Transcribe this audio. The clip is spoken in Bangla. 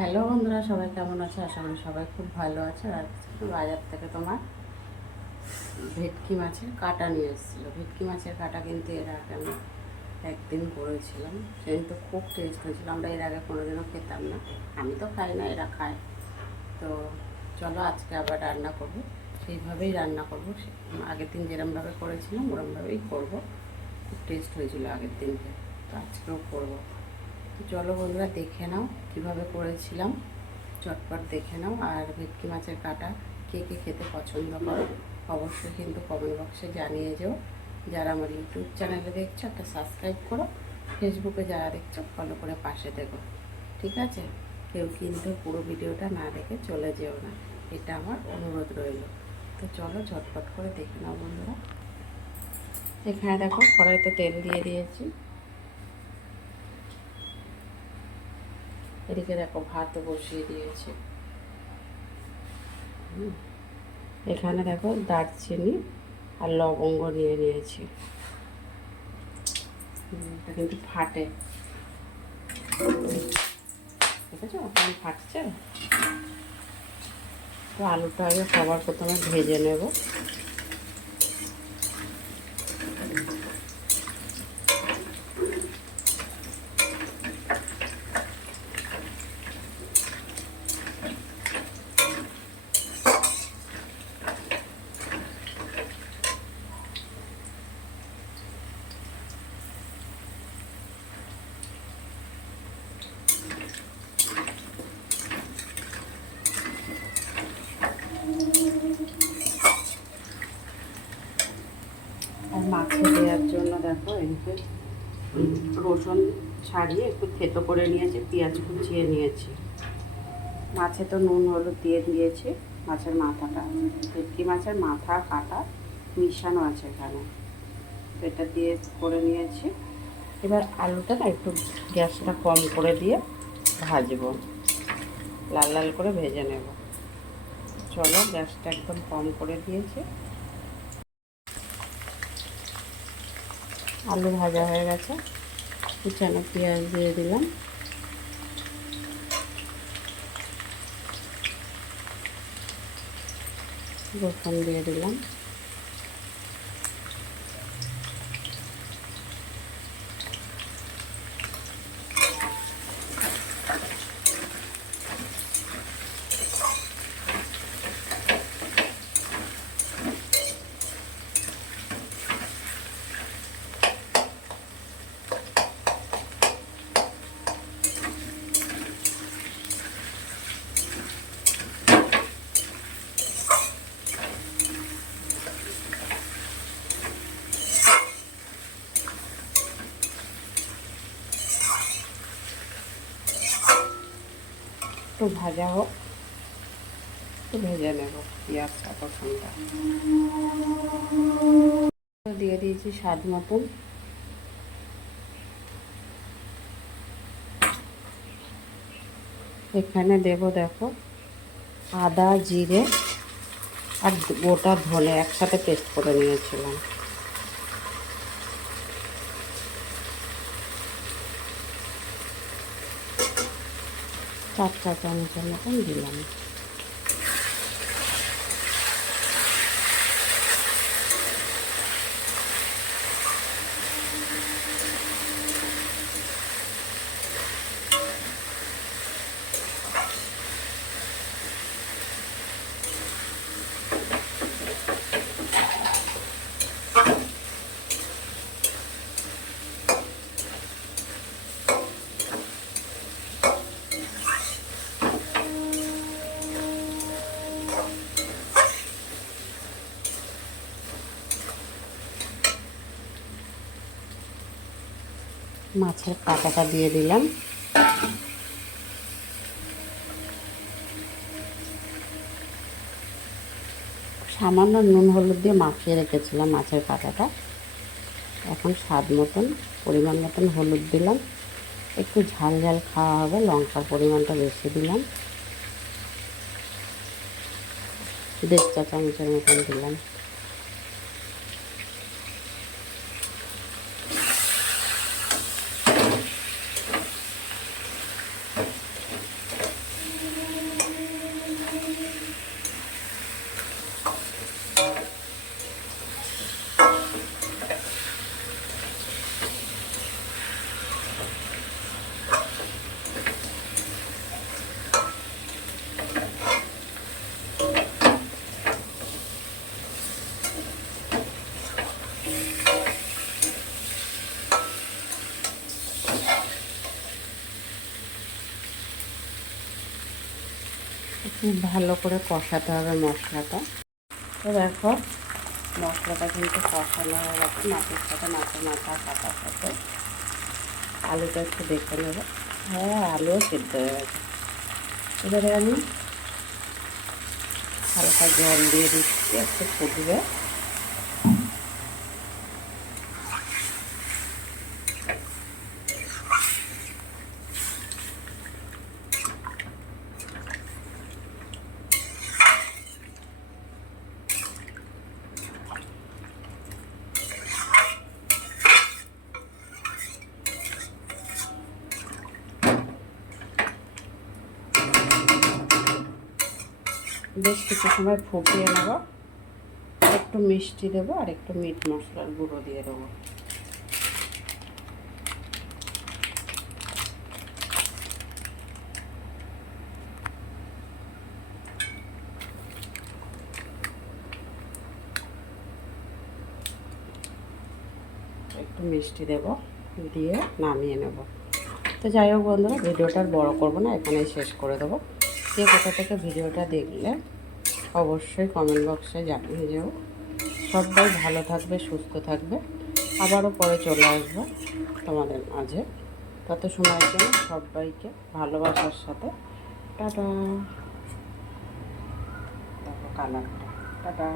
হ্যালো বন্ধুরা, সবাই কেমন আছে? আশা করি সবাই খুব ভালো আছে। আর আজকে বাজার থেকে তোমার ভেটকি মাছের কাটা নিয়ে এসেছিলো। ভেটকি মাছের কাটা কিন্তু এর আগে আমি একদিন করেছিলাম, কিন্তু খুব টেস্ট হয়েছিল। আমরা এর আগে কোনোদিনও খেতাম না, আমি তো খাই না, এরা খায়। তো চলো আজকে আবার রান্না করব, সেইভাবেই রান্না করবো। আগের দিন যেরমভাবে করেছিলাম ওরমভাবেই করবো। খুব টেস্ট হয়েছিল আগের দিনকে, তো আজকেও করবো। তো চলো বন্ধুরা, দেখে নাও কীভাবে করেছিলাম, চটপট দেখে নাও। আর ভেটকি মাছের কাটা কে কে খেতে পছন্দ করো অবশ্যই কিন্তু কমেন্ট বক্সে জানিয়ে যেও। যারা আমার ইউটিউব চ্যানেলে দেখছো একটা সাবস্ক্রাইব করো, ফেসবুকে যারা দেখছো ফলো করে পাশে দেখো, ঠিক আছে? কেউ কিন্তু পুরো ভিডিওটা না দেখে চলে যেও না, এটা আমার অনুরোধ রইল। তো চলো ঝটপট করে দেখে নাও বন্ধুরা। এখানে দেখো কড়াইতে তেল দিয়ে দিয়েছি, এদিকে দেখো ভাত বসিয়ে দিয়েছি। এখানে দেখো দারচিনি আর লবঙ্গ নিয়ে নিয়েছি, এটা কিন্তু ফাটে, ঠিক আছে? এখন ফাটছে। তো আলুটা আগে সবার প্রথমে ভেজে নেব। আর মাছে দেওয়ার জন্য দেখো এদিকে রসুন ছাড়িয়ে একটু থেতো করে নিয়েছি, পেঁয়াজ কুচিয়ে নিয়েছি। মাছে তো নুন হলুদ দিয়ে দিয়েছি। মাছের মাথাটা, ভেটকি মাছের মাথা কাটা মিশানো আছে এখানে, এটা দিয়ে করে নিয়েছি। এবার আলুটা না একটু গ্যাসটা কম করে দিয়ে ভাজবো, লাল লাল করে ভেজে নেব। চলো গ্যাসটা একদম কম করে দিয়েছি। আলু ভাজা হয়ে গেছে, কুচানো পেঁয়াজ দিয়ে দিলাম, রসুন দিয়ে দিলাম, একটু ভাজা হোক, একটু ভেজে নেব পেঁয়াজটা রসুনটা। দিয়ে দিয়েছি স্বাদ মতন। এখানে দেব দেখো আদা জিরে আর গোটা ধনে একসাথে পেস্ট করে নিয়েছিলাম, 4 চা চামচের মতন দিলাম। মাছের কাঁটাটা দিয়ে দিলাম, সামান্য নুন হলুদ দিয়ে মাখিয়ে রেখেছিলাম মাছের কাঁটাটা। এখন স্বাদ মতন পরিমাণ মতন হলুদ দিলাম, একটু ঝাল ঝাল খাওয়া হবে লঙ্কার পরিমাণটা বেশি দিলাম, 1.5 চা চামচের মতন দিলাম। ভালো করে কষাতে হবে মশলাটা। তো দেখো মশলাটা কিন্তু কষানো হয়ে গেছে, মাছের সাথে, মাছের মাথা কাটার সাথে। আলুটা একটু দেখে নেবো। হ্যাঁ, আলুও সিদ্ধ হয়ে গেছে। এবারে আমি হালকা জল দিয়ে দিচ্ছি, একটু ফুটবে। বেশ কিছু সময় ফুটিয়ে নেব। একটু মিষ্টি দেবো আর একটু মিট মশলার গুঁড়ো দিয়ে দেবো। একটু মিষ্টি দেব, দিয়ে নামিয়ে নেব। তো যাই হোক বন্ধুরা, ভিডিওটা আর বড় করবো না, এখানেই শেষ করে দেবো। কে কোথা থেকে ভিডিওটা দেখলে অবশ্যই কমেন্ট বক্সে জানিয়ে যাও। সবাই ভালো থাকবে, সুস্থ থাকবে। আবারও পরে চলে আসবো তোমাদের মাঝে। তত সময়ের জন্য সবাইকে ভালোবাসার সাথে টাটা। দেখো কালারটা, টাটা।